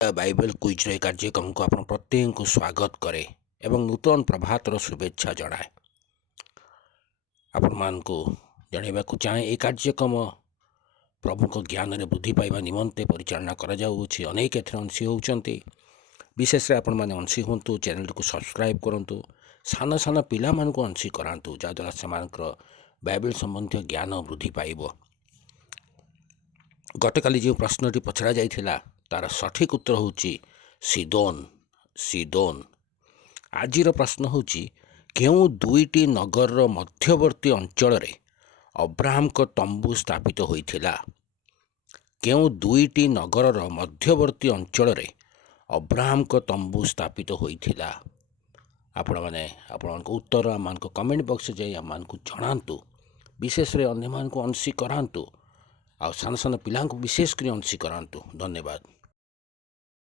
Bible କୁଇଜ୍ର ଏ କାର୍ଯ୍ୟକ୍ରମକୁ ଆପଣ ପ୍ରତ୍ୟେକଙ୍କୁ ସ୍ୱାଗତ କରେ ଏବଂ ନୂତନ ପ୍ରଭାତର ଶୁଭେଚ୍ଛା ଜଣାଏ। ଆପଣମାନଙ୍କୁ ଜଣାଇବାକୁ ଚାହେଁ ଏ କାର୍ଯ୍ୟକ୍ରମ ପ୍ରଭୁଙ୍କ ଜ୍ଞାନରେ ବୃଦ୍ଧି ପାଇବା ନିମନ୍ତେ ପରିଚାଳନା କରାଯାଉଅଛି। ଅନେକ ଏଥିରେ ଅଂଶୀ ହେଉଛନ୍ତି। ବିଶେଷରେ ଆପଣମାନେ ଅଂଶୀ ହୁଅନ୍ତୁ, ଚ୍ୟାନେଲକୁ ସବସ୍କ୍ରାଇବ୍ କରନ୍ତୁ, ସାନ ସାନ ପିଲାମାନଙ୍କୁ ଅଂଶୀ କରାନ୍ତୁ, ଯାହାଦ୍ୱାରା ସେମାନଙ୍କର ବାଇବେଲ ସମ୍ବନ୍ଧୀୟ ଜ୍ଞାନ ବୃଦ୍ଧି ପାଇବ। ଗତକାଲି ଯେଉଁ ପ୍ରଶ୍ନଟି ପଚରା ଯାଇଥିଲା ତାର ସଠିକ୍ ଉତ୍ତର ହେଉଛି ସିଦୋନ। ଆଜିର ପ୍ରଶ୍ନ ହେଉଛି କେଉଁ ଦୁଇଟି ନଗରର ମଧ୍ୟବର୍ତ୍ତୀ ଅଞ୍ଚଳରେ ଅବ୍ରାହମଙ୍କ ତମ୍ବୁ ସ୍ଥାପିତ ହୋଇଥିଲା? କେଉଁ ଦୁଇଟି ନଗରର ମଧ୍ୟବର୍ତ୍ତୀ ଅଞ୍ଚଳରେ ଅବ୍ରାହମଙ୍କ ତମ୍ବୁ ସ୍ଥାପିତ ହୋଇଥିଲା? ଆପଣମାନେ ଆପଣଙ୍କ ଉତ୍ତର ଆମମାନଙ୍କ କମେଣ୍ଟ ବକ୍ସରେ ଯାଇ ଆମମାନଙ୍କୁ ଜଣାନ୍ତୁ। ବିଶେଷରେ ଅନ୍ୟମାନଙ୍କୁ ଅଂଶୀ କରାନ୍ତୁ ଆଉ ସାନ ସାନ ପିଲାଙ୍କୁ ବିଶେଷ କରି ଅଂଶୀ କରାନ୍ତୁ। ଧନ୍ୟବାଦ।